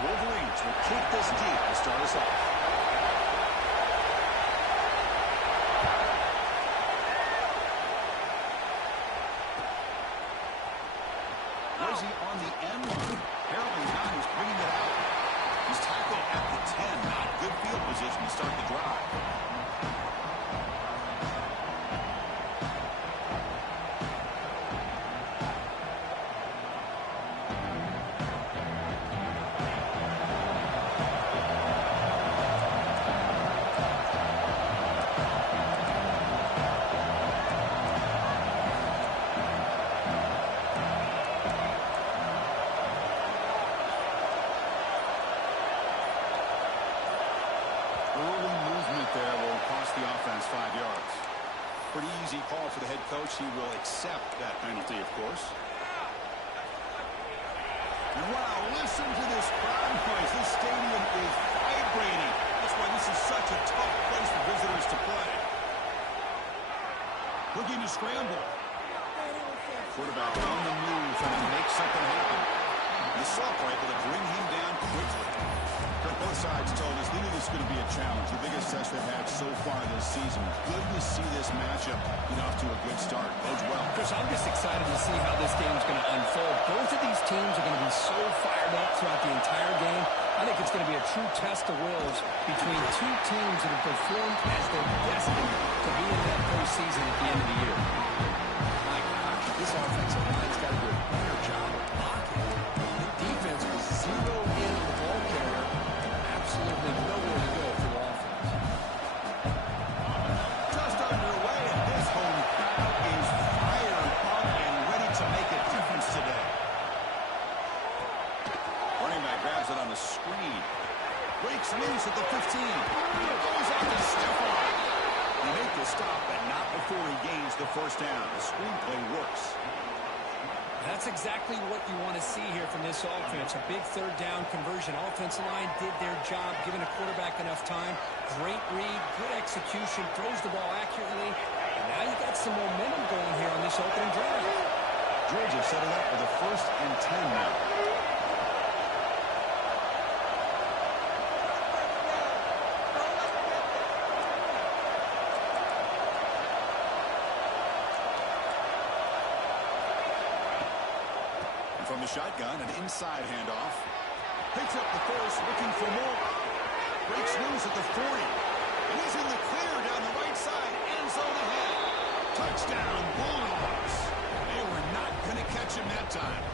Wolverines will kick this deep to start us off. Rosie on the end line. Apparently now he's bringing it out. He's tackled at the 10. Not good field position to start the drive. Early movement there will cost the offense 5 yards. Pretty easy call for the head coach. He will accept that penalty, of course. Wow, listen to this crowd noise. This stadium is vibrating. That's why this is such a tough place for visitors to play. Looking to scramble. Quarterback on the move, trying to make something happen. The Sox are able to bring him down quickly. Both sides told us they knew this was going to be a challenge, the biggest test they've had so far this season. Good to see this matchup get off to a good start. Bodes well. Chris, I'm just excited to see how this game is going to unfold. Both of these teams are going to be so fired up throughout the entire game. I think it's going to be a true test of wills between two teams that have performed as they're destined to be in that postseason at the end of the year. My gosh, this offensive line's got to do a better job of blocking. The defense was zeroed in on the ball carrier. Absolutely nowhere to go for the offense. Just underway, and this home crowd is fired up and ready to make a difference today. Running back grabs it on the screen. Breaks loose at the 15. Goes out to Stephon. He made the stop, but not before he gains the first down. The screenplay works. That's exactly what you want to see here from this offense. A big third down conversion. Offensive line did their job, giving a quarterback enough time. Great read, good execution, throws the ball accurately. And now you got some momentum going here on this opening drive. Georgia set it up with a 1st and 10 now. From the shotgun, an inside handoff. Picks up the first, looking for more. Breaks loose at the 40. And he's in the clear down the right side. End zone ahead. Touchdown, Bulldogs. They were not going to catch him that time.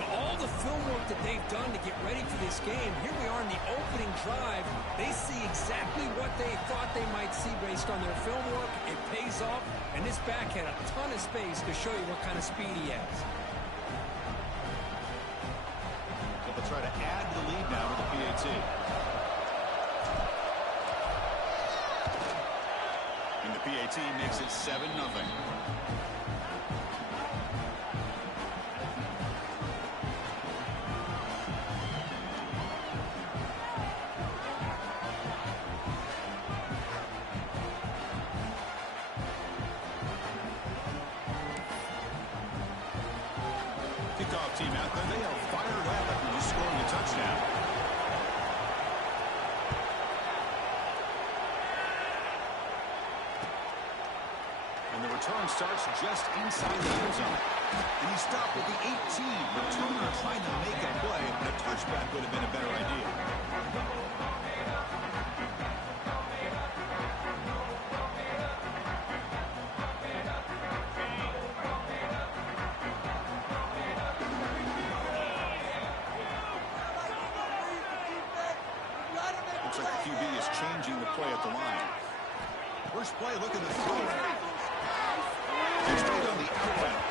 Well, all the film work that they've done to get ready for this game, here we are in the opening drive. They see exactly what they thought they might see based on their film work. It pays off, and this back had a ton of space to show you what kind of speed he has. They'll try to add the lead now with the PAT. And the PAT makes it 7-0. Kickoff team out there, they are fired up after just scoring a touchdown. And the return starts just inside the end zone. And he stopped at the 18. Returner trying to make a play, and a touchback would have been a better idea. Looks like the QB is changing the play at the line. First play, looking to throw. Straight on the outbound.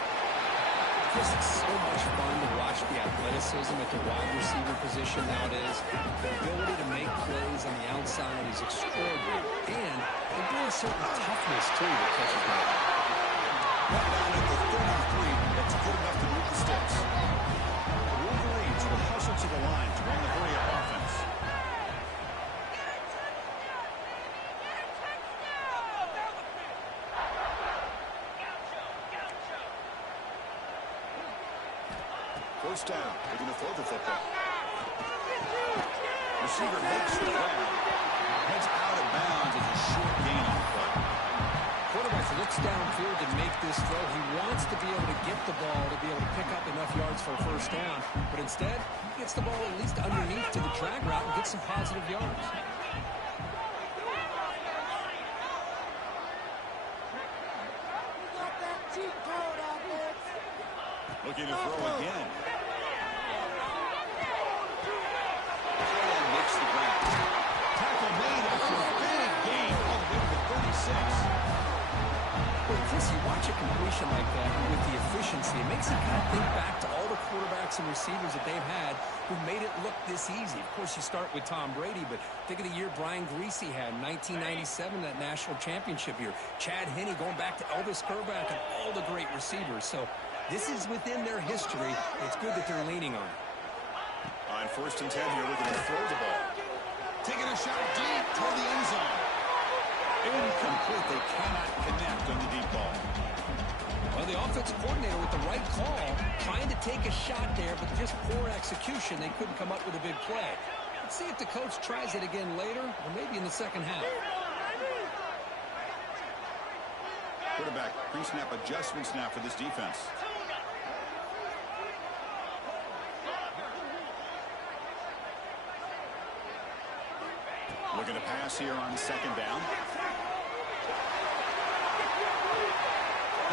It's so much fun to watch the athleticism at the wide receiver position nowadays. The ability to make plays on the outside is extraordinary. And they bring a certain toughness, too, that catches my eye. Right down at the 33, that's good enough to move the sticks. The Wolverines will hustle to the line to run the hurry-up offense. First down. They're going to throw the football. Receiver makes the grab. Heads out of bounds as a short gain on the play. Quarterback looks downfield to make this throw. He wants to be able to get the ball to be able to pick up enough yards for a first down. But instead, he gets the ball at least underneath to the drag route and gets some positive yards. Looking to throw again. And makes the grab. Tackle made after a big gain all the way to the 36. Well, Chris, you watch a completion like that with the efficiency, it makes you kind of think back to all the quarterbacks and receivers that they've had who made it look this easy. Of course, you start with Tom Brady, but think of the year Brian Griese had in 1997, that national championship year. Chad Henne going back to Elvis Kerback and all the great receivers. So this is within their history. It's good that they're leaning on it. On 1st and 10 here, looking to throw the ball. Taking a shot deep toward the end zone. Incomplete. They cannot connect on the deep ball. Well, the offensive coordinator with the right call, trying to take a shot there, but just poor execution. They couldn't come up with a big play. Let's see if the coach tries it again later, or maybe in the second half. Quarterback pre-snap adjustments now for this defense. Looking to pass here on 2nd down.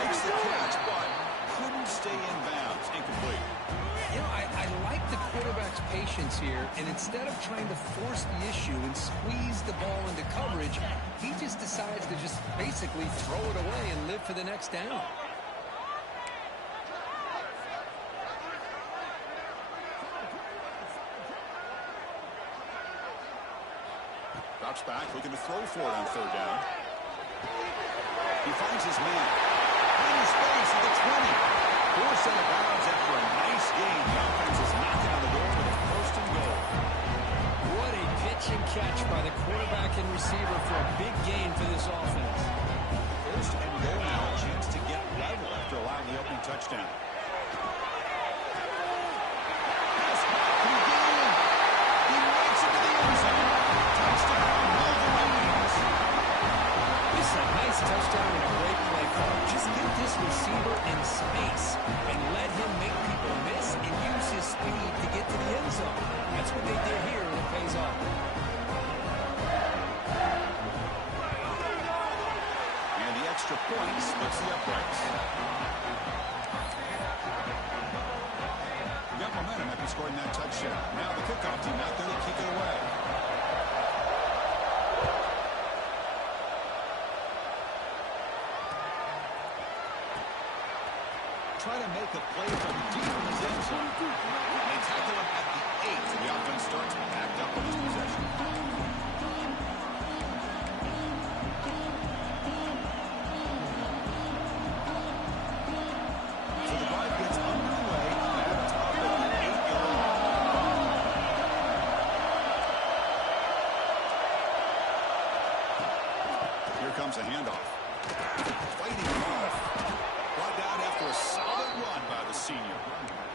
Makes the catch, but couldn't stay in bounds. Incomplete. You know, I like the quarterback's patience here, and instead of trying to force the issue and squeeze the ball into coverage, he just decides to just basically throw it away and live for the next down. Drops back, looking to throw for it on 3rd down. He finds his man. In space at the 20. Forced out of bounds after a nice gain. The offense is knocking on the door with a 1st and goal. What a pitch and catch by the quarterback and receiver for a big gain for this offense. 1st and goal now, a chance to get level after allowing the opening touchdown. He makes it to the end zone. Touchdown, Wolverines. This is a nice touchdown and a great play call. Just get this receiver in space and let him make people miss and use his speed to get to the end zone. That's what they did here, and it pays off. And the extra point splits the uprights. We got momentum after scoring that touchdown. Now the kickoff team out there to kick it away. Try to make a play from deep in his end zone. They tackle him at the 8. The offense starts backed up on his possession. So the drive gets underway. Backed up at the 8-yard line. Here comes a handoff. Fighting off. Brought down after a solid run by the senior.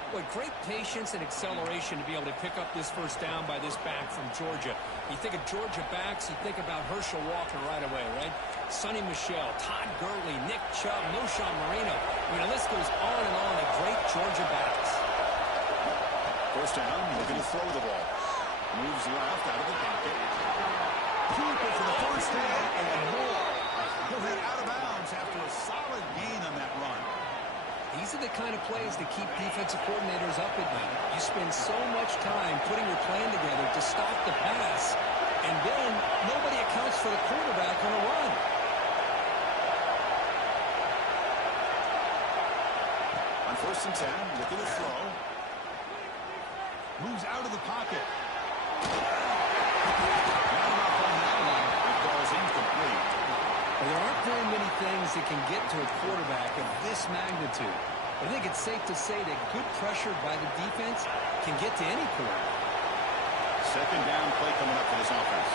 Boy, great patience and acceleration to be able to pick up this 1st down by this back from Georgia. You think of Georgia backs, you think about Herschel Walker right away, right? Sonny Michel, Todd Gurley, Nick Chubb, Knowshon Marino. I mean, the list goes on and on of great Georgia backs. 1st down, looking to throw the ball. Moves left out of the pocket. Cooper for the 1st down and more. He'll head out of bounds after a solid gain on that run. These are the kind of plays that keep defensive coordinators up at night. You spend so much time putting your plan together to stop the pass, and then nobody accounts for the quarterback on a run. On 1st and 10, looking to throw. Moves out of the pocket. Not enough on that one. It falls incomplete. Well, there aren't very many things that can get to a quarterback of this magnitude. I think it's safe to say that good pressure by the defense can get to any quarterback. 2nd down play coming up for this offense.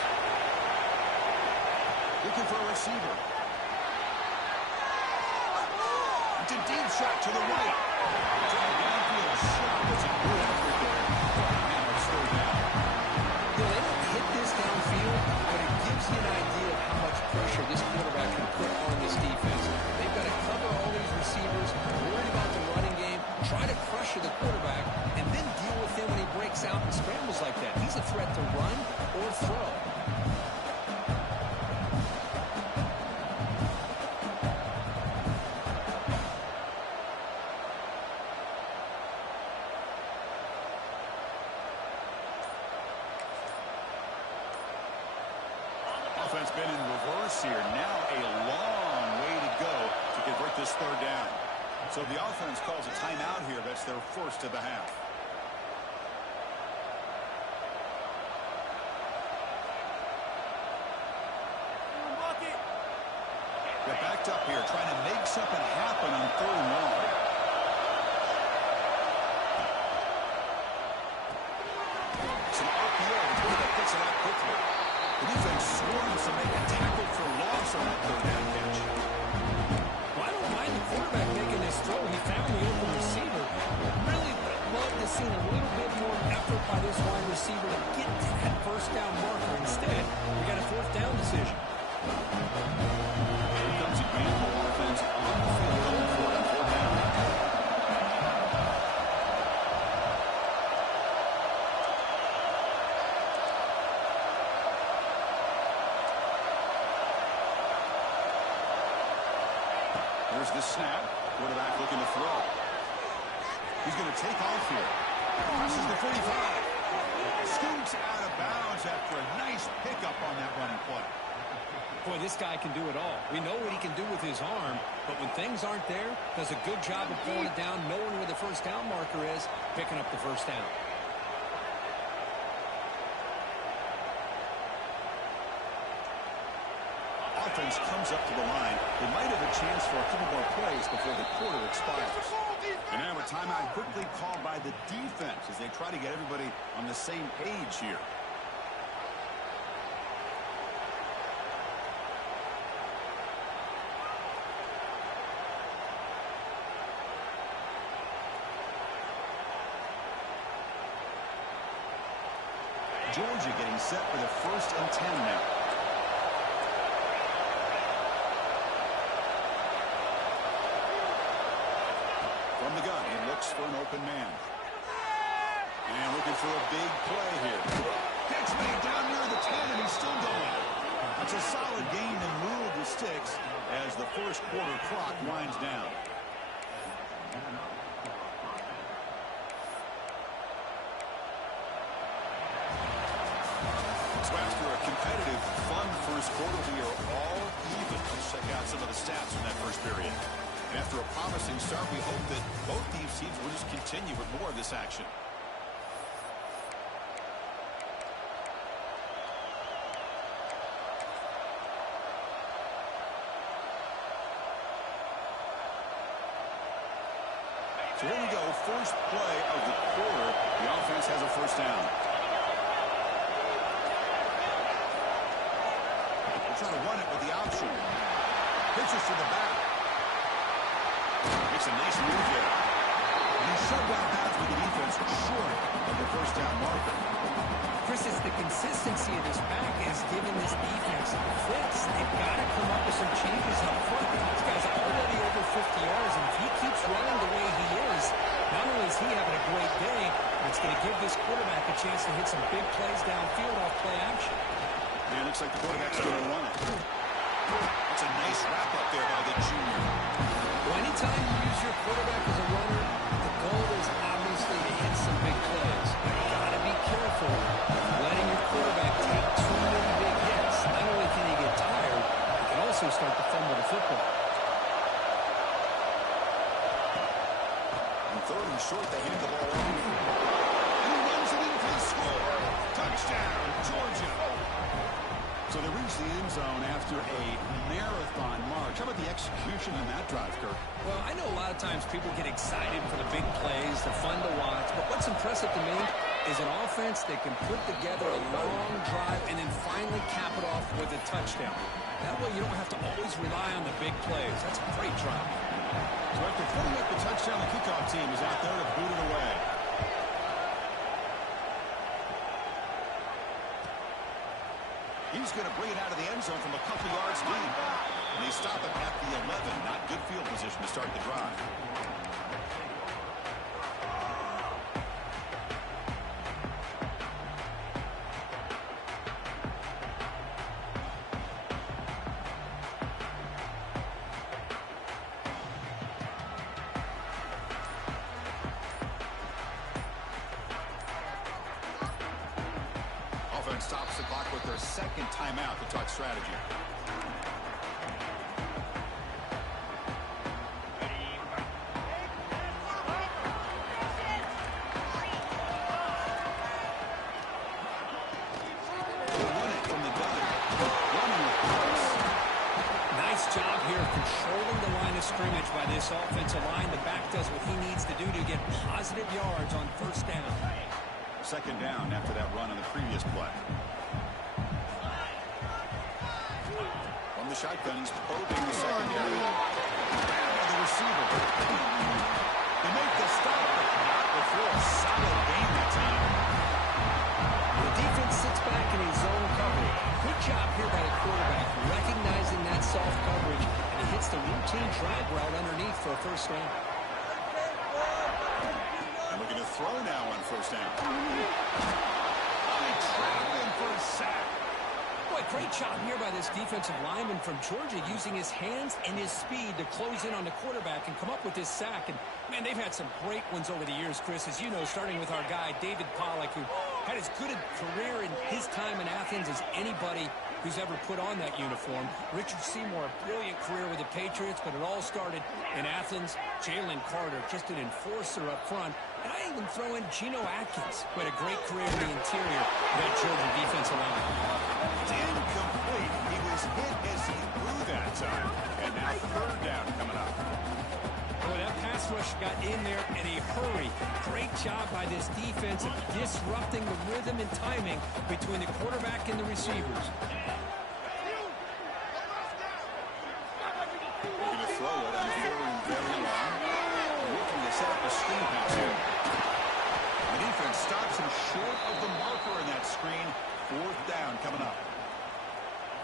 Looking for a receiver. It's a deep shot to the right. Drive downfield shot. That's a good effort there. Now it's 3rd down. You know, downfield, but it gives you an idea of how much pressure this quarterback can put on this defense. They've got to cover all these receivers, worried about the running game, try to pressure the quarterback, and then deal with him when he breaks out and scrambles like that. He's a threat to run or throw. Offense been in reverse here. Now a long way to go to convert this third down. So the offense calls a timeout here. That's their first of the half. They're backed up here, trying to make something happen on 3rd and long. Some RPO. The quarterback gets it out quickly. The defense swarms to make a tackle for loss on that 3rd down catch. Well, I don't mind the quarterback making this throw. He found the open receiver. Really love to see a little bit more effort by this wide receiver to get to that first down marker. Instead, we got a 4th down decision. Here comes again the offense on the field going for it on 4th down. There's the snap. Quarterback looking to throw. He's going to take off here. Crosses the 45. Scoots out of bounds after a nice pickup on that running play. Boy, this guy can do it all. We know what he can do with his arm, but when things aren't there, does a good job of pulling it down, knowing where the first down marker is, picking up the first down. Offense comes up to the line. They might have a chance for a couple more plays before the quarter expires. And now a timeout quickly called by the defense as they try to get everybody on the same page here. Georgia getting set for the 1st and 10 now. From the gun, he looks for an open man. And looking for a big play here. Gets made down near the 10, and he's still going. That's a solid gain in lieu of the sticks as the first quarter clock winds down. So after a competitive, fun first quarter, we are all even. Let's check out some of the stats from that first period. And after a promising start, we hope that both these teams will just continue with more of this action. So here we go, first play of the quarter. The offense has a first down. They're trying to run it with the option. Pitches to the back. Makes a nice move there. And he's shoved out of bounds with the defense short of the first down marker. Chris, it's the consistency of this back is giving this defense fits. They've got to come up with some changes up front. This guy's already over 50 yards, and if he keeps running the way he is, not only is he having a great day, but it's going to give this quarterback a chance to hit some big plays downfield off play action. Yeah, it looks like the quarterback's going to run it. That's a nice wrap-up there by the junior. Well, anytime you use your quarterback as a runner, the goal is obviously to hit some big plays. You've got to be careful letting your quarterback take too many big hits. Not only can he get tired, he can also start to fumble the football. On 3rd and short, they hand the ball off. And he runs it in for the score. Touchdown, Georgia. So they reach the end zone after a marathon march. How about the execution on that drive, Kirk? Well, I know a lot of times people get excited for the big plays. They're fun to watch. But what's impressive to me is an offense that can put together a long drive and then finally cap it off with a touchdown. That way you don't have to always rely on the big plays. That's a great drive. So after putting up the touchdown, the kickoff team is out there to boot it away. He's going to bring it out of the end zone from a couple yards deep. And they stop it at the 11. Not good field position to start the drive. Offense stops the clock with their second timeout to talk strategy. Nice job here controlling the line of scrimmage by this offensive line. The back does what he needs to do to get positive yards on first down. Second down after that run on the previous play. From the shotgun, he's probing the secondary. The receiver. They make the stop, but not before a solid gain that time. The defense sits back in his zone coverage. Good job here by the quarterback, recognizing that soft coverage, and he hits the routine drag route underneath for a first down. And looking to throw now on first down. They trap him for a sack. Boy, great job here by this defensive lineman from Georgia, using his hands and his speed to close in on the quarterback and come up with this sack. And, man, they've had some great ones over the years, Chris, as you know, starting with our guy, David Pollack, who had as good a career in his time in Athens as anybody who's ever put on that uniform. Richard Seymour, a brilliant career with the Patriots, but it all started in Athens. Jalen Carter, just an enforcer up front. And I even throw in Geno Atkins, who had a great career in the interior of that Georgia defensive line. It's incomplete. He was hit as he threw that time. And now third down coming up. Boy, that pass rush got in there in a hurry. Great job by this defense of disrupting the rhythm and timing between the quarterback and the receivers. Looking to throw it on third and very long. Looking to set up a screen pass here. The defense stops him short of the marker in that screen. Fourth down coming up.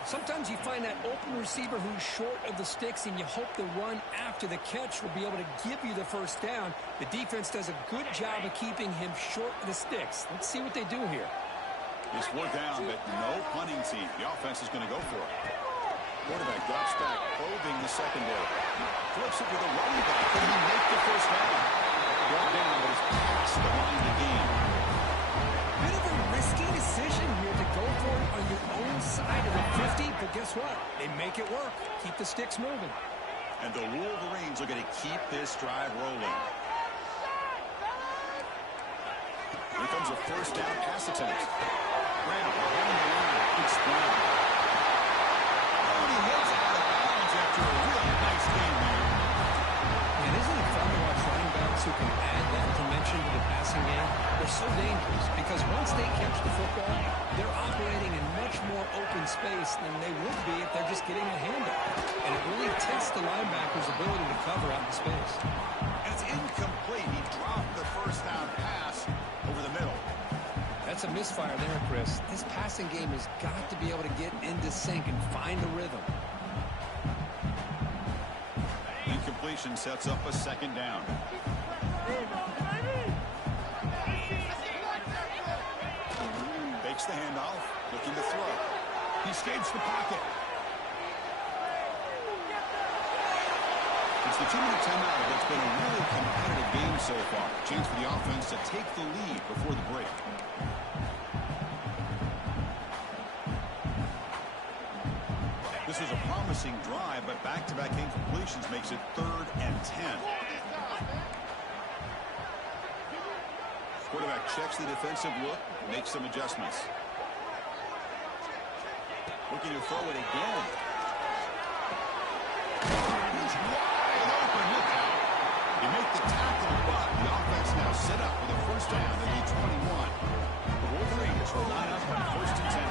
Sometimes you find that open receiver who's short of the sticks, and you hope the run after the catch will be able to give you the first down. The defense does a good job of keeping him short of the sticks. Let's see what they do here. It's fourth down, but no punting team. The offense is going to go for it. Quarterback drops back, probing the secondary. Flips it to the running back. Can he make the first down? Brought down, but it's past the line of the game. Bit of a risky decision here to go for it on your own side of the 50, but guess what? They make it work. Keep the sticks moving. And the Wolverines are going to keep this drive rolling. Here comes a first down pass attempt. Brown behind the line. Good spring. Oh, and he heads out of bounds after a really nice game there. And isn't it fun to watch running backs who can add that dimension to the passing game? They're so dangerous because once they catch the football, they're operating in much more open space than they would be if they're just getting a handoff. And it really tests the linebacker's ability to cover out in space. And it's incomplete. He dropped the first down pass over the middle. That's a misfire there, Chris. This passing game has got to be able to get into sync and find a rhythm. Incompletion sets up a second down. Fakes the handoff, looking to throw. He escapes the pocket. It's the 2-minute timeout of what's been a really competitive game so far. Chance for the offense to take the lead before the break. This was a promising drive, but back-to-back incompletions makes it 3rd and 10. Quarterback checks the defensive look, makes some adjustments. Looking to throw it again. He's wide open. Look out. You make the tackle, but the offense now set up with a first down at the 21. The Wolverines will line up on 1st and 10.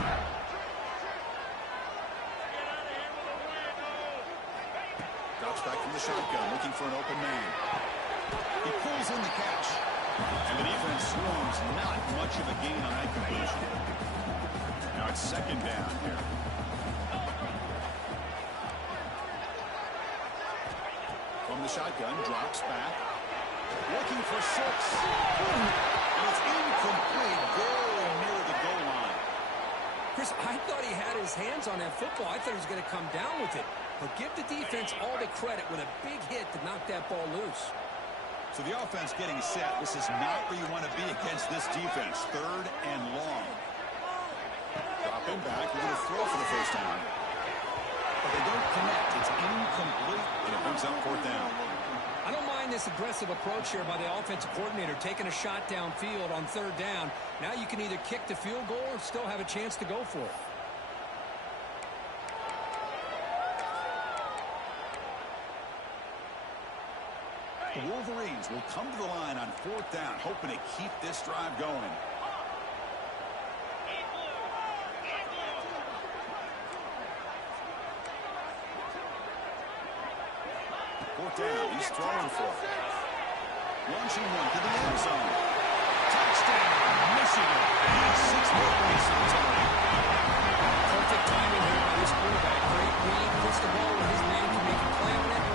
Drops back from the shotgun, looking for an open man. He pulls in the catch. And the defense swarms, not much of a gain on that completion. Now it's second down here. From the shotgun, drops back. Looking for 6. And it's incomplete, very near the goal line. Chris, I thought he had his hands on that football. I thought he was going to come down with it. But give the defense all the credit with a big hit to knock that ball loose. So the offense getting set. This is not where you want to be against this defense. Third and long. Dropping back. We're going to throw for the first time. But they don't connect. It's incomplete, and it brings up fourth down. I don't mind this aggressive approach here by the offensive coordinator, taking a shot downfield on third down. Now you can either kick the field goal or still have a chance to go for it. The Wolverines will come to the line on fourth down, hoping to keep this drive going. Fourth down, he's throwing for it. Launching one to the end zone. Touchdown, Michigan. And 6 more points on target. Perfect timing here by this quarterback. Great read, puts the ball where his man can make a play on it.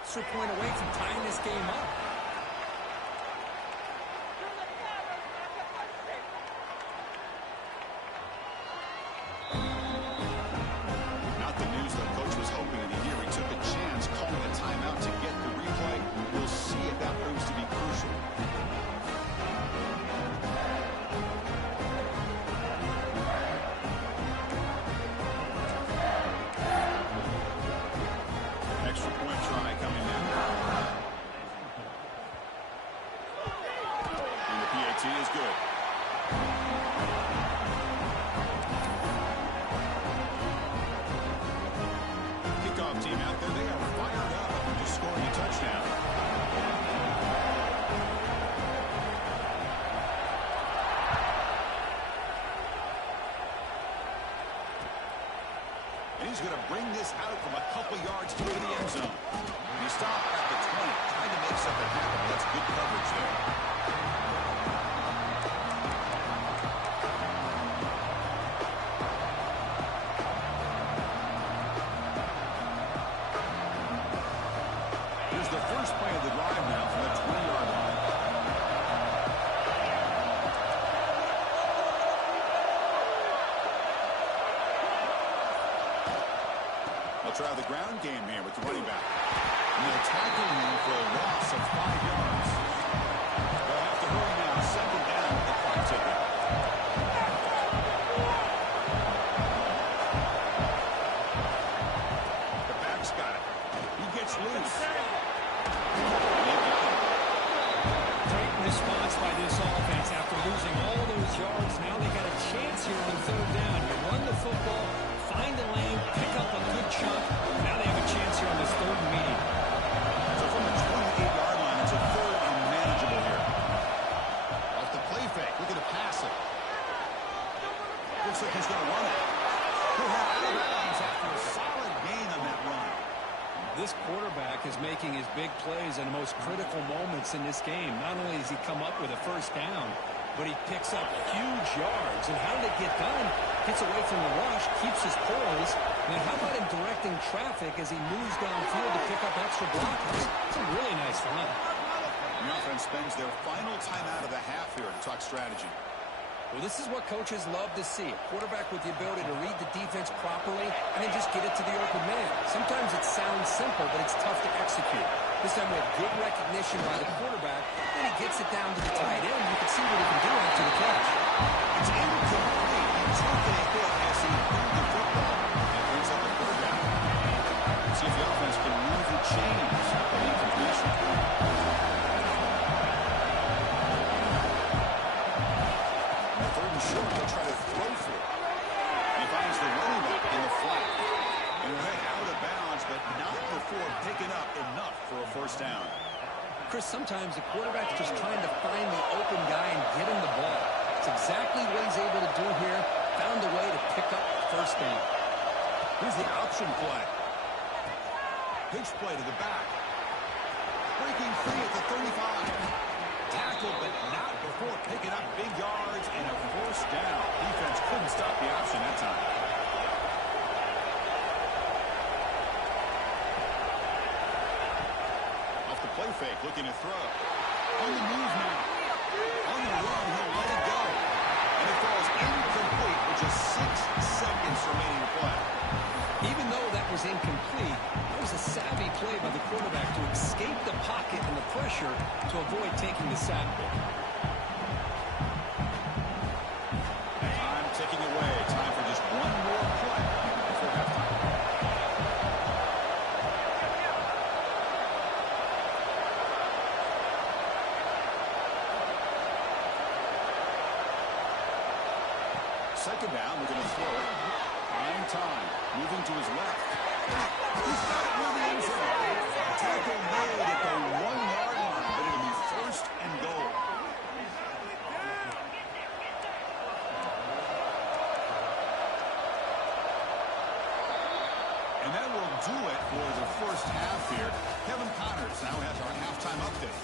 Extra point away from tying this game up. Not the news that coach was hoping to hear. He took a chance calling a timeout to get the replay. We'll see if that proves to be crucial. Extra point try coming now. And the PAT is good. Kickoff team out there, they are fired up after just scoring a touchdown. And he's going to bring this out from a couple yards through the end zone. And he stopped at the 20, trying to make something happen. That's good coverage there. Here's the first play of the drive now from the 20-yard line. They'll try the ground game here with the running back. And they'll tackle him for a loss of 5 yards. They'll have to hurry now. Second down with the clock ticking. The back's got it. He gets loose. Great response by this offense after losing all those yards. Now they got a chance here on third down. You run the football, find a lane, pick up a good chunk. Now they have a chance here on this third and medium. So from the 28-yard line, it's a third and manageable here. Off the play fake, looking to pass it. Looks like he's going to run it. He'll have out of bounds after a solid gain on that run. This quarterback is making his big plays in the most critical moments in this game. Not only does he come up with a first down, but he picks up huge yards. And how did it get done? Gets away from the rush, keeps his poise. And then how about him directing traffic as he moves downfield to pick up extra blockers? It's a really nice run. The offense spends their final time out of the half here to talk strategy. Well, this is what coaches love to see. A quarterback with the ability to read the defense properly and then just get it to the open man. Sometimes it sounds simple, but it's tough to execute. This time we have good recognition by the quarterback. Then he gets it down to the tight end. You can see what he can do after the catch. It's incomplete. He took a hit as he moved the football. And brings up the third down. Let's see if the offense can move the chains of the incompletion. Short, he'll try to throw for it. He finds the running back in the flat. And they're out of bounds, but not before picking up enough for a first down. Chris, sometimes the quarterback's just trying to find the open guy and get him the ball. It's exactly what he's able to do here. Found a way to pick up first down. Here's the motion play. Pitch play to the back. Breaking free at the 35. Tackled, but not before picking up big yards and a first down. Defense couldn't stop the option that time. Off the play fake, looking to throw. On the move now. On the run, he'll let it go. And it falls incomplete with just 6 seconds remaining to play. Even though that was incomplete, it was a savvy play by the quarterback to escape the pocket and the pressure to avoid taking the sack. Time ticking away. Time for just one more play before halftime. Second down, we're going to throw it. Prime time. Moving to his left. He's got it near the end zone. Tackle made at the 1-yard line, but it'll be first and goal. And that will do it for the first half here. Kevin Connors now has our halftime update.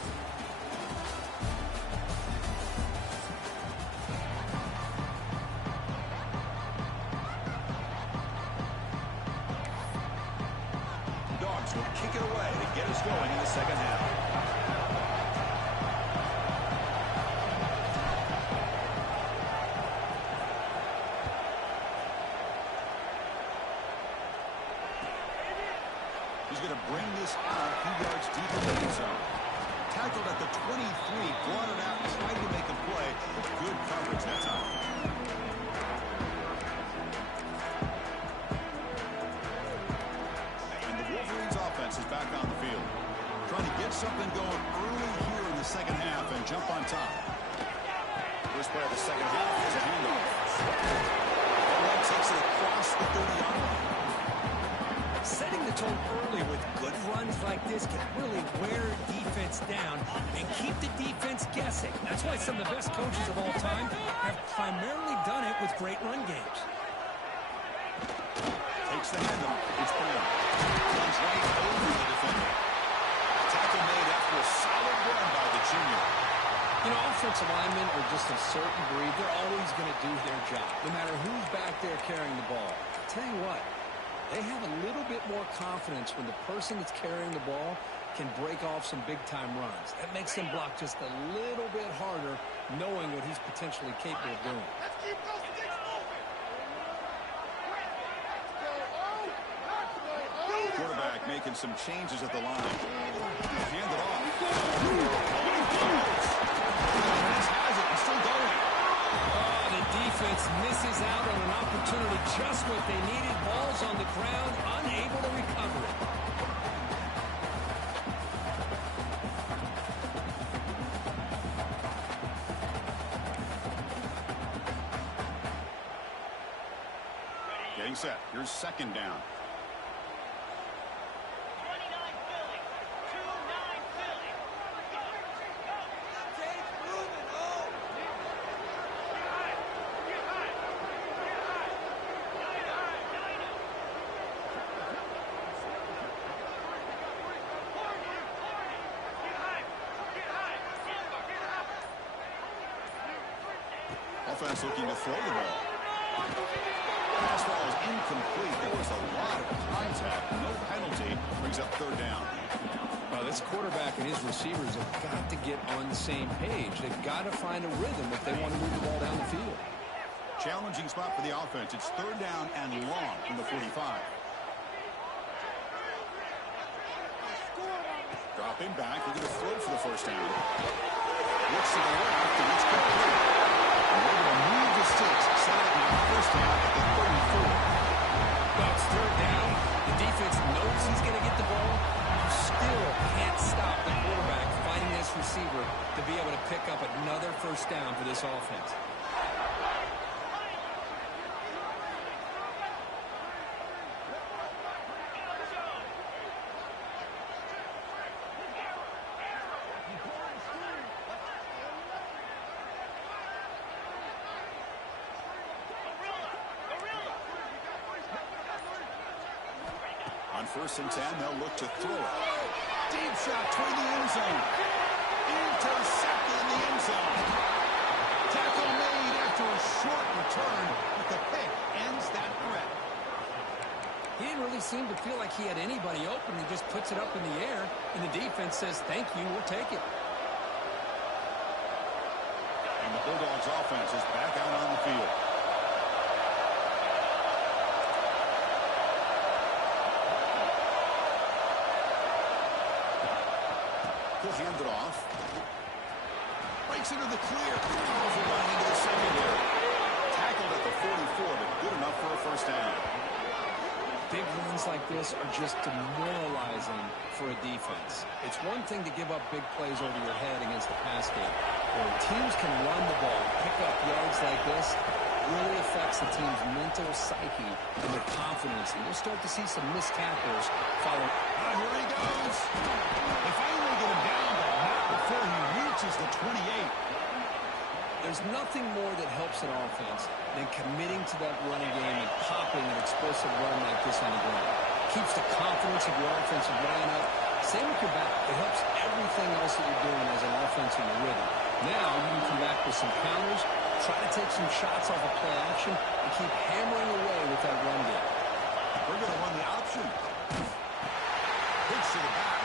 Will kick it away to get us going in the second half. He's going to bring this out a few yards deep in the end zone. Tackled at the 23, brought it out, tried to make a play, but good coverage that time. Is back on the field. Trying to get something going early here in the second half and jump on top. First play of the second half is a handoff. That takes it across the 30-yard line. Setting the tone early with good runs like this can really wear defense down and keep the defense guessing. That's why some of the best coaches of all time have primarily done it with great run games. Takes the handoff. It's Brown. Runs right over the defender. Tackle made after a solid run by the junior. You know, offensive linemen are just a certain breed. They're always going to do their job, no matter who's back there carrying the ball. I'll tell you what, they have a little bit more confidence when the person that's carrying the ball can break off some big-time runs. That makes him block just a little bit harder, knowing what he's potentially capable of doing. Let's keep those sticks moving. Quarterback making some changes at the line. Hand it off. Has it and still going. Oh, the defense misses out on an opportunity, just what they needed. Ball's on the ground, unable to recover it. Getting set. Here's second down. Offense looking to throw the ball. Pass ball is incomplete. There was a lot of contact. No penalty. Brings up third down. This quarterback and his receivers have got to get on the same page. They've got to find a rhythm if they want to move the ball down the field. Challenging spot for the offense. It's third down and long from the 45. Dropping back. Looking to throw for the first down. Looks to the left, and it's complete. And they're going to move the sticks. Set up now first down at the 34. Well, it's third down. The defense knows he's going to get the ball. You still can't stop the quarterback finding this receiver to be able to pick up another first down for this offense. On 1st and 10, they'll look to throw it. Deep shot toward the end zone. Intercepted in the end zone. Tackle made after a short return, but the pick ends that threat. He didn't really seem to feel like he had anybody open. He just puts it up in the air, and the defense says, thank you, we'll take it. And the Bulldogs offense is back out on the field. He'll hand it off. Breaks into the clear. Powerful run into the secondary. Tackled at the 44, but good enough for a first down. Big runs like this are just demoralizing for a defense. It's one thing to give up big plays over your head against the pass game. When teams can run the ball, pick up yards like this, really affects the team's mental psyche and their confidence. And you'll start to see some missed tackles follow. Here he goes. They finally get him down, but not before he reaches the 28. There's nothing more that helps an offense than committing to that running game and popping an explosive run like this on the ground. Keeps the confidence of your offensive line up. Same with your back. It helps everything else that you're doing as an offense in the rhythm. Now you can come back with some counters, try to take some shots off of play action, and keep hammering away with that run game. We're going to run the option. Pitch to the back.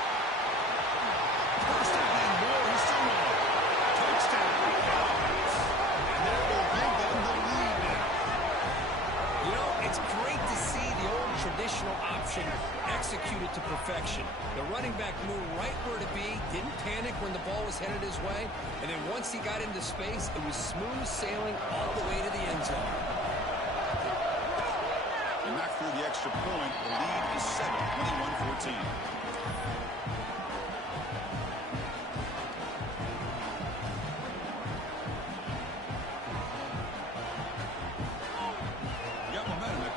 First down and more. He's still on. Touchdown. And that will give them the lead now. You know, it's great to see the old traditional option executed to perfection. The running back knew right where to be, didn't panic when the ball was headed his way, and then once he got into space, it was smooth sailing all the way to the end zone. And back through the extra point, the lead is 7, 21-14.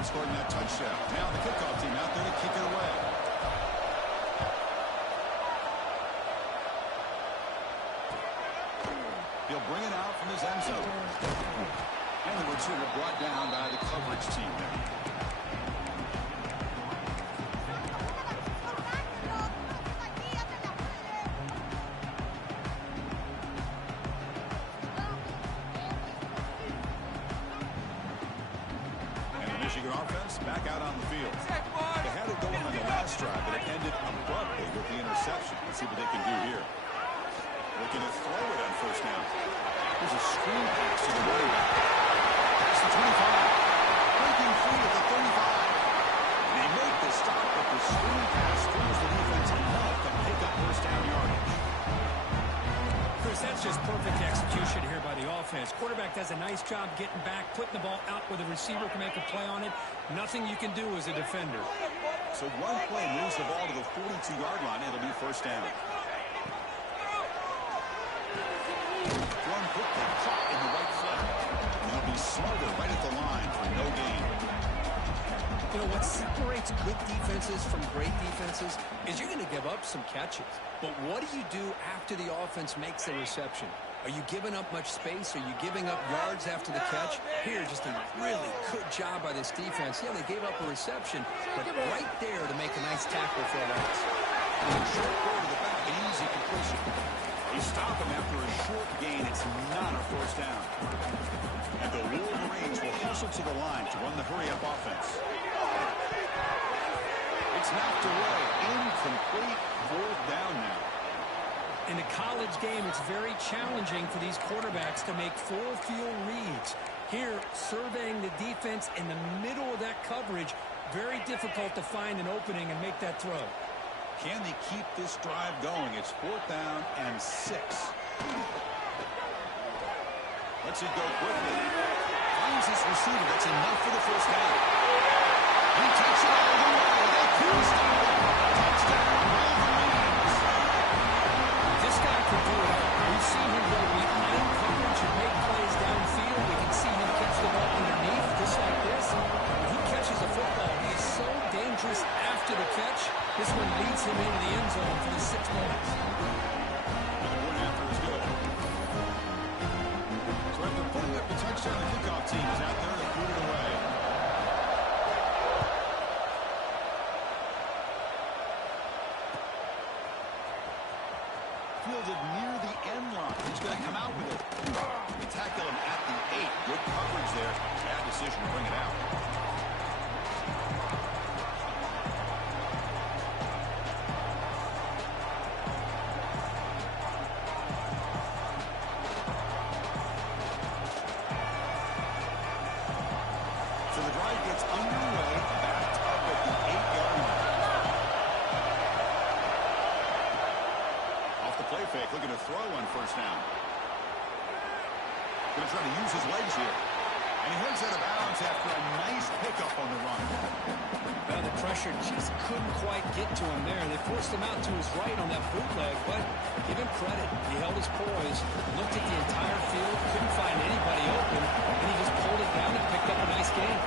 Scoring that touchdown. Now the kickoff team out there to kick it away. He'll bring it out from his end zone. And the return brought down by the coverage team there. Offense back out on the field. They had it going on the last drive, but it ended abruptly with the interception. Let's see what they can do here. Looking to throw it on first down. There's a screen pass to the running back. Past the 25. Breaking free at the 35. They make the stop, but the screen pass throws the defense enough to pick up first down yardage. Chris, that's just perfect execution here by the offense. Quarterback does a nice job getting back, putting the ball out where the receiver can make a play on it. Nothing you can do as a defender. So one play moves the ball to the 42-yard line. It'll be first down. Thrown quickly, caught in the right foot. And it'll be smothered right at the line for no gain. You know, what separates good defenses from great defenses is you're going to give up some catches. But what do you do after the offense makes the reception? Are you giving up much space? Are you giving up yards after the catch? Here, just a really good job by this defense. Yeah, they gave up a reception, but right there to make a nice tackle for a loss. Short throw to the back, an easy completion. They stop him after a short gain. It's not a first down. And the Wolverines will hustle to the line to run the hurry-up offense. It's knocked away. Incomplete. Fourth down now. In a college game, it's very challenging for these quarterbacks to make full field reads. Here, surveying the defense in the middle of that coverage, very difficult to find an opening and make that throw. Can they keep this drive going? It's 4th down and 6. Let's it go quickly. Finds his receiver. That's enough for the first down. He takes it all the way. They can't stop it. Touchdown, Wolverines. This guy can do it all. We've seen him go behind coverage and make plays downfield. We can see him catch the ball underneath, just like this. When he catches a football, he is so dangerous after the catch. This one leads him into the end zone for the 6 points. And the point after is good. So after putting up the touchdown, the kickoff team is out there to boot it away. decision to bring it out. So the drive gets underway, backed up at the 8-yard line. Off the play fake, looking to throw on first down. Going to try to use his legs here. And he heads out of bounds after a nice pickup on the run. Well, the pressure just couldn't quite get to him there. They forced him out to his right on that bootleg, but give him credit. He held his poise, looked at the entire field, couldn't find anybody open, and he just pulled it down and picked up a nice gain.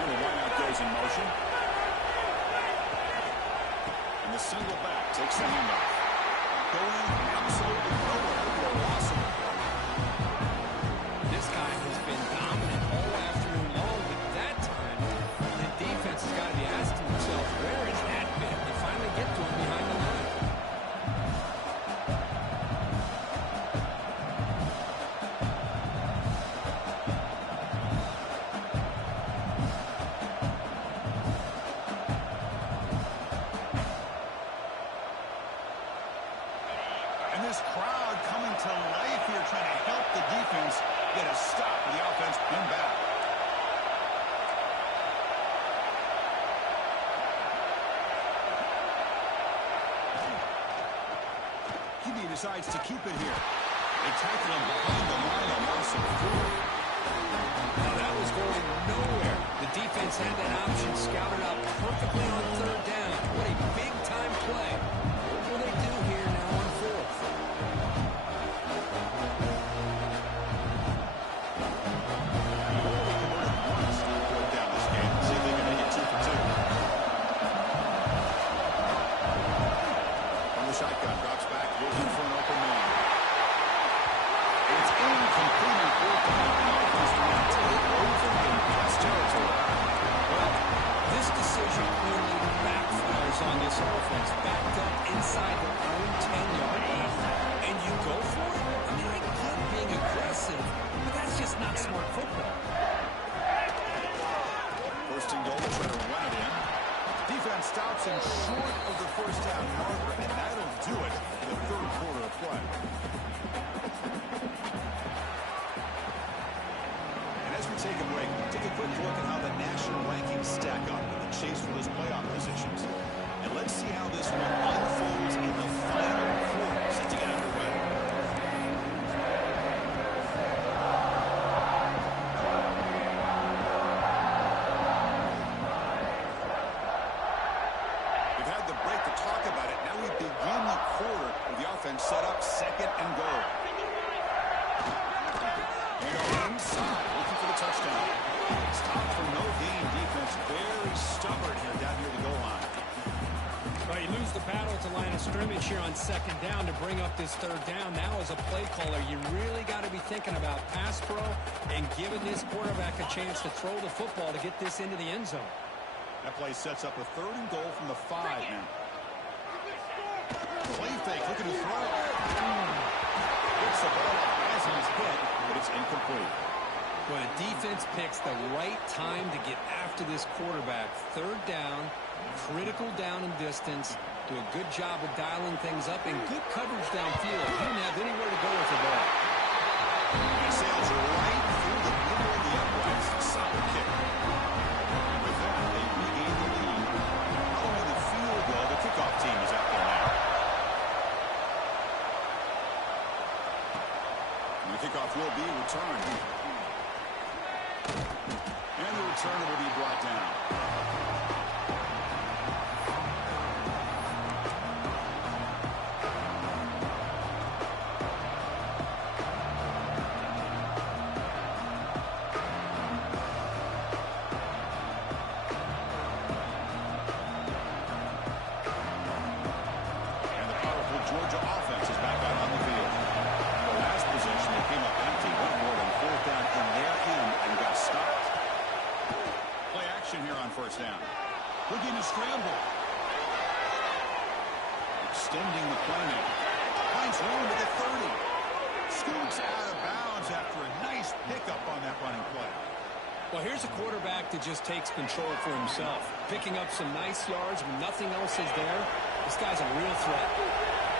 And the wideout goes in motion. And the single back takes the handoff. Going absolutely nowhere for a loss of the play. This guy has been dominant all afternoon long, but that time, the defense has got to be asking themselves, where has that been? They finally get to him behind the line. And this crowd coming to life here, trying to help the defense get a stop with the offense pinned back. QB decides to keep it here. They tackle him behind the line, a loss of 4. Now that was going nowhere. The defense had that option scouted out perfectly on third down. What a big-time play. What will they do here now on fourth? Down this game. See if they can make it 2 for 2. From the shotgun, drops back, looking for an open man. It's incomplete on fourth down. The offense trying to take over in pass territory. Well, this decision clearly backfires on this offense. Backed up inside their own 10-yard line. And you go for it? I mean, I get being aggressive, but that's just not smart football. First and goal, try to run it in. Defense stops him short of the first down marker, and that'll do it in the third quarter of play. And as we take a break, take a quick look at how the national rankings stack up in the chase for those playoff positions. And let's see how this one unfolds in the final quarter set to get underway. We've had the break to talk about it. Now we begin the quarter with the offense set up second and goal. They go inside, looking for the touchdown. Stop for no gain defense. Very stubborn here down near the goal line. Well, you lose the battle at the line of scrimmage here on second down to bring up this third down. Now as a play caller, you really got to be thinking about pass pro and giving this quarterback a chance to throw the football to get this into the end zone. That play sets up a third and goal from the 5 now. Play fake, looking to throw. Gets the ball off as he's hit, but it's incomplete. Well, the defense picks the right time to get after this quarterback. Third down, critical down and distance. Do a good job of dialing things up and good coverage downfield. He didn't have anywhere to go with the ball. He sails right through the middle of the uprights. Solid kick. And with that, they regain the lead. Following the field goal, the kickoff team is out there now. And the kickoff will be returned. And the return will be brought down. And the powerful Georgia offense is back out on the field. The last possession, they came up empty, went more than fourth down in their end and got stopped. Play action here on first down. Looking to scramble. Extending the play now. Finds room to the 30. Scoots out of bounds after a nice pickup on Well, here's a quarterback that just takes control for himself, picking up some nice yards when nothing else is there. This guy's a real threat.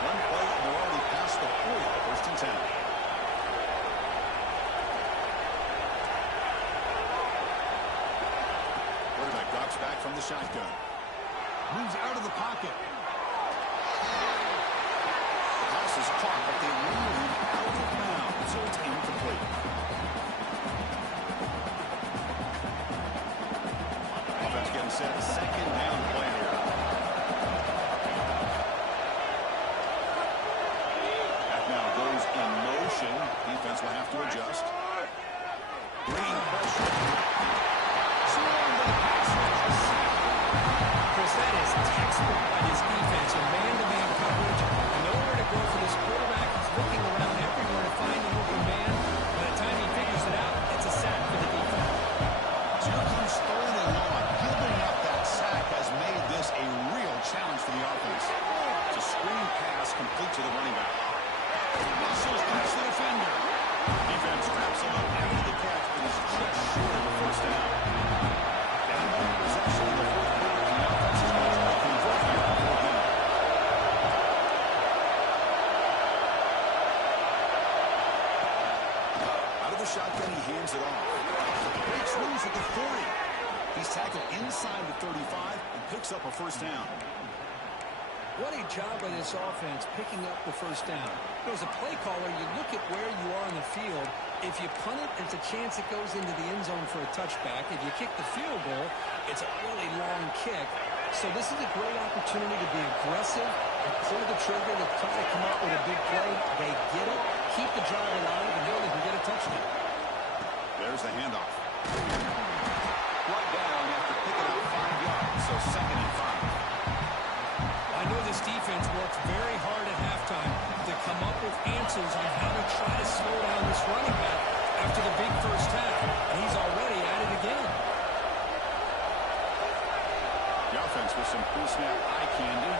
One play, and they're already past the 40, first and 10. Quarterback drops back from the shotgun. Moves out of the pocket. The pass is caught, but they rule him out of bounds, so it's incomplete. Offense getting set. Second down play here. That now goes in motion. Defense will have to adjust. Bringing pressure. Chris, that is textbook by his defense in man-to-man coverage. Nowhere to go for this quarterback. He's looking around everywhere to find an open man. By the time he figures it out, it's a sack for the defense. So here comes third and long. Giving up that sack has made this a real challenge for the offense. It's a screen pass complete to the running back. Muscles past the defender. Defense wraps him up after the catch, but he's just short of the first down. Down by possession in the fourth quarter, and the offense is going to convert here before him. Out of the shotgun, he hands it off. Breaks loose at the 40. He's tackled inside the 35 and picks up a first down. What a job by this offense picking up the first down. As a play caller, you look at where you are in the field. If you punt it, it's a chance it goes into the end zone for a touchback. If you kick the field goal, it's a really long kick. So this is a great opportunity to be aggressive and pull the trigger to try to come up with a big play. They get it, keep the drive alive, and now they can get a touchdown. There's the handoff. Right down after picking up 5 yards, so second and 5. I know this defense worked very hard at halftime to come up with answers on how to try to slow down this running back after the big first half. And he's already at it again. The offense with some pre-snap eye candy.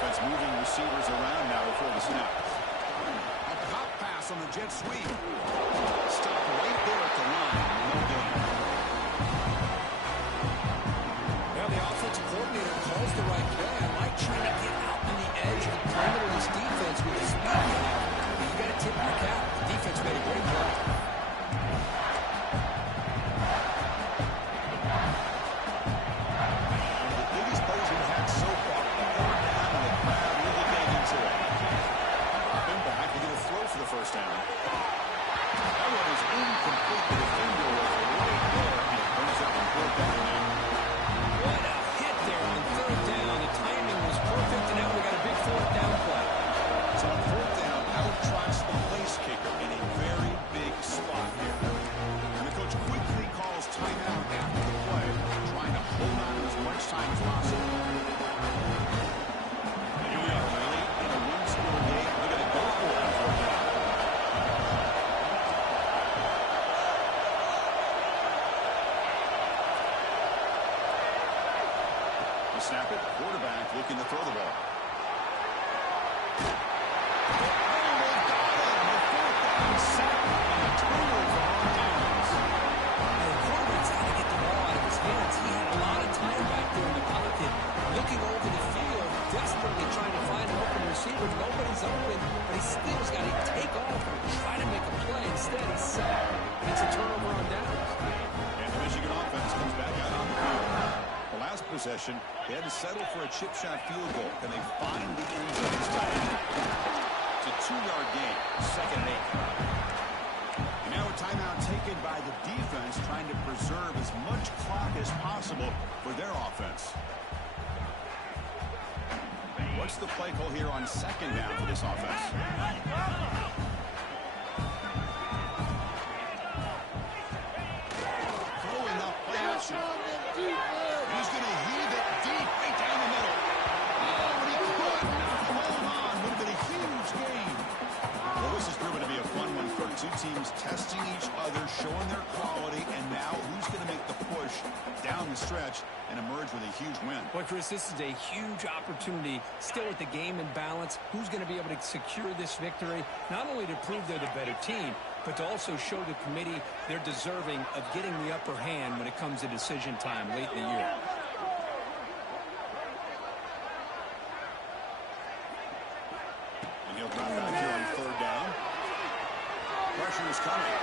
Offense moving receivers around now before the snap. A pop pass on the jet sweep. Stop right there at the line. No gain. Now the offensive coordinator calls the right play. I like trying to get out on the edge of the perimeter of this defense with the speed guy. But you got to tip your cap. The defense made a great job. The biggest plays we've had so far. Third down, and the crowd really getting into it. Been back to get a throw for the first down. That one is incomplete. The defender was right there, and it brings up a fourth down now. What a hit there on third down. The timing was perfect, and now we got a big fourth down play. So on fourth down, out-trots the place kicker in a very big spot here. And the coach quickly calls timeout after the play, trying to hold on to as much time as possible. And here we are, late in a one-score game. They're going to go for it on fourth down. The snap it, quarterback looking to throw the ball. Looking over the field, desperately trying to find an open receiver. Nobody's open, but he still's got to take off and try to make a play. Instead, he's sacked. It's a turnover on downs. And the Michigan offense comes back out on the field. The last possession, they had to settle for a chip shot field goal. Can they find the end zone this time? It's a 2-yard gain, second and 8. And now a timeout taken by the defense, trying to preserve as much clock as possible for their offense. What's the play call here on second down for this offense? Throwing up play action. He's going to heave it deep right down the middle. Oh, and he could not hold on. Would have been a huge gain. Well, this has proven to be a fun one for two teams testing each other, showing their quality, and now who's going to make the push down the stretch and emerge with a huge win. Well, Chris, this is a huge opportunity. Still with the game in balance, who's going to be able to secure this victory? Not only to prove they're the better team, but to also show the committee they're deserving of getting the upper hand when it comes to decision time late in the year. And he'll drop back here on third down. Pressure is coming.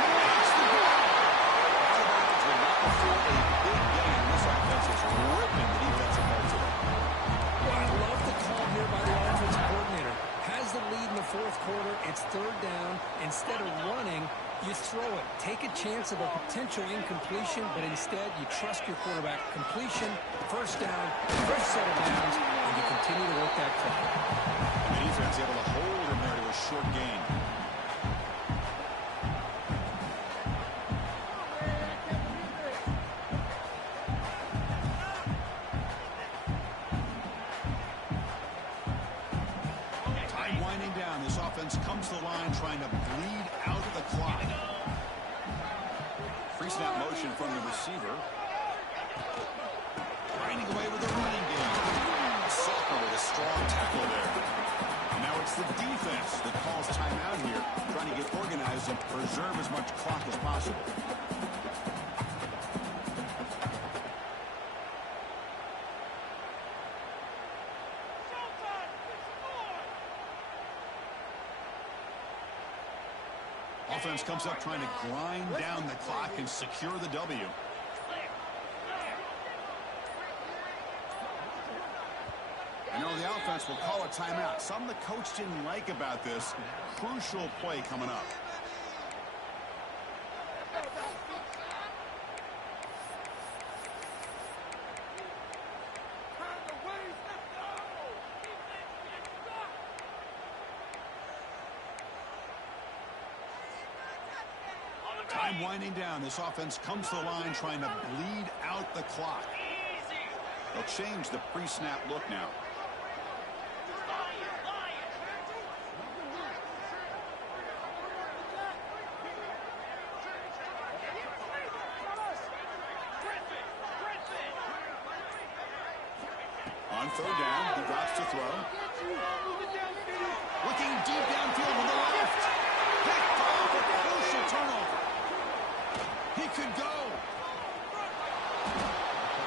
Hits the ground. Out of bounds will not afford a big gain. This offense is ripping the defensive ball today. Well, I love the call here by the offensive coordinator. Has the lead in the fourth quarter. It's third down. Instead of running, you throw it. Take a chance of a potential incompletion, but instead you trust your quarterback. Completion, first down, first set of downs, and you continue to work that clock. And the defense able to hold him there to a short gain. Time winding down. This offense comes to the line trying to bleed out the clock. Free snap motion from the receiver. Grinding away with the running game. Socker with a strong tackle there. And now it's the defense that calls timeout here, trying to get organized and preserve as much clock as possible. Offense comes up trying to grind down the clock and secure the W. I know the offense will call a timeout. Something the coach didn't like about this. Crucial play coming up. Time winding down. This offense comes to the line trying to bleed out the clock. They'll change the pre-snap look now. On third down, he drops to throw. Looking deep downfield to the left. Picked off a crucial turnover. He could go.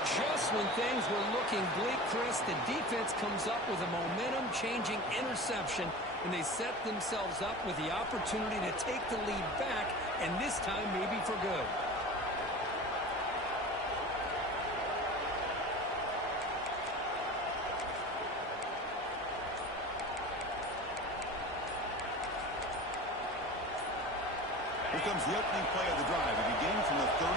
Just when things were looking bleak, Chris, the defense comes up with a momentum-changing interception, and they set themselves up with the opportunity to take the lead back, and this time maybe for good. Here comes the opening play of the drive. It began from the 33.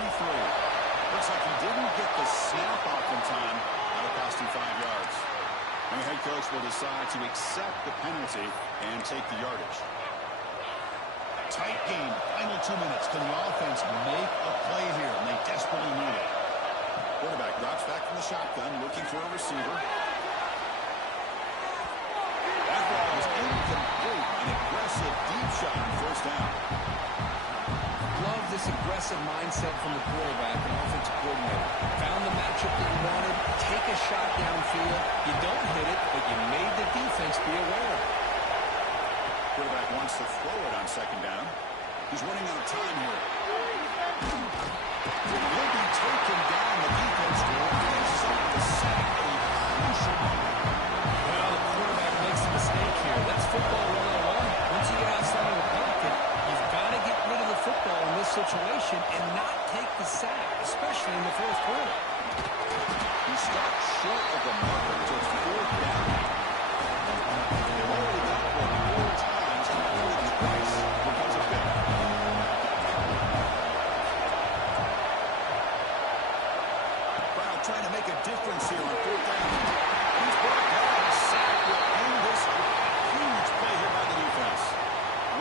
Looks like he didn't get the snap off in time. That'll cost him 5 yards. And the head coach will decide to accept the penalty and take the yardage. Tight game. Final 2 minutes. Can the offense make a play here? And they desperately need it. Quarterback drops back from the shotgun, looking for a receiver. That ball was incomplete. An aggressive deep shot on first down. Love this aggressive mindset from the quarterback and offensive coordinator. Found the matchup that you wanted. Take a shot downfield. You don't hit it, but you made the defense be aware. Quarterback wants to throw it on second down. He's running out of time here. He'll be taken down. The defense will set the sack. A crucial moment. Well, the quarterback makes a mistake here. That's football 101. Once you get outside of the pocket, you've got to get rid of the football in this situation and not take the sack, especially in the fourth quarter. He starts short of the marker to fourth down. They've already got one 4 times, only twice becomes a pick. Brown trying to make a difference here on fourth down. He's brought down. Sack will end this huge play here by the defense.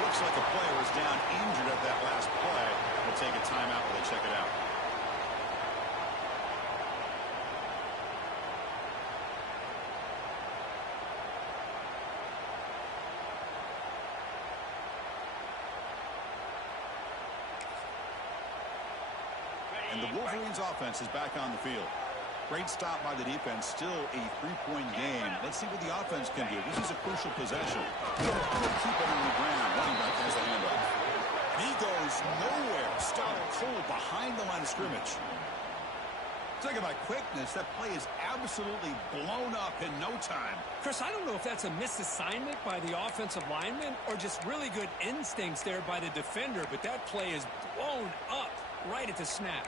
Looks like a player was down injured at that last play. We'll take a timeout while they check it out. And the Wolverines offense is back on the field. Great stop by the defense. Still a 3-point game. Let's see what the offense can do. This is a crucial possession. They'll keep it on the ground. Running back has the handoff. He goes nowhere. Stopped cold behind the line of scrimmage. Talking about quickness, that play is absolutely blown up in no time. Chris, I don't know if that's a misassignment by the offensive lineman or just really good instincts there by the defender, but that play is blown up right at the snap.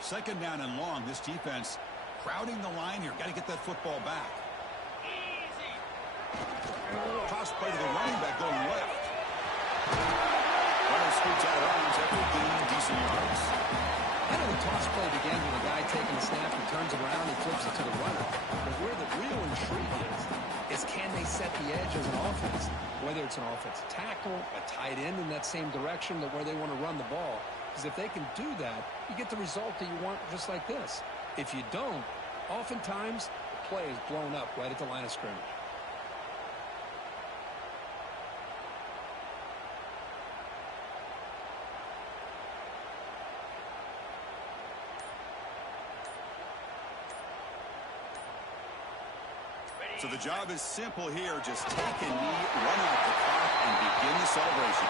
Second down and long. This defense crowding the line here. Got to get that football back. Toss play to the running back going left. Runner scoots out of bounds after gaining decent yards. I know the toss play began with a guy taking the snap and turns around and flips it to the runner. But where the real intrigue is can they set the edge as an offense? Whether it's an offensive tackle, a tight end in that same direction, where they want to run the ball. Because if they can do that, you get the result that you want just like this. If you don't, oftentimes the play is blown up right at the line of scrimmage. So the job is simple here. Just take a knee, run out the clock, and begin the celebration.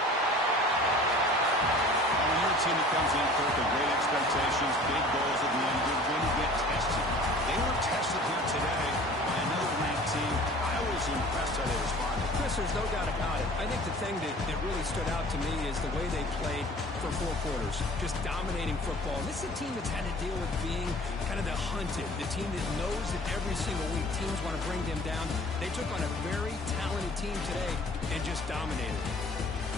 When you're a team that comes in with great expectations, big goals at the end, you're going to get tested. They were tested here today by another ranked team. I was impressed how they responded. Chris, there's no doubt about it. I think the thing that really stood out to me is the way they played for 4 quarters, just dominating football. This is a team that's had to deal with being kind of the hunted, the team that knows that every single week teams want to bring them down. They took on a very talented team today and just dominated.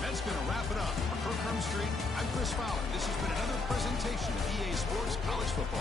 That's going to wrap it up. For Kirk Street, I'm Chris Fowler. This has been another presentation of EA Sports College Football.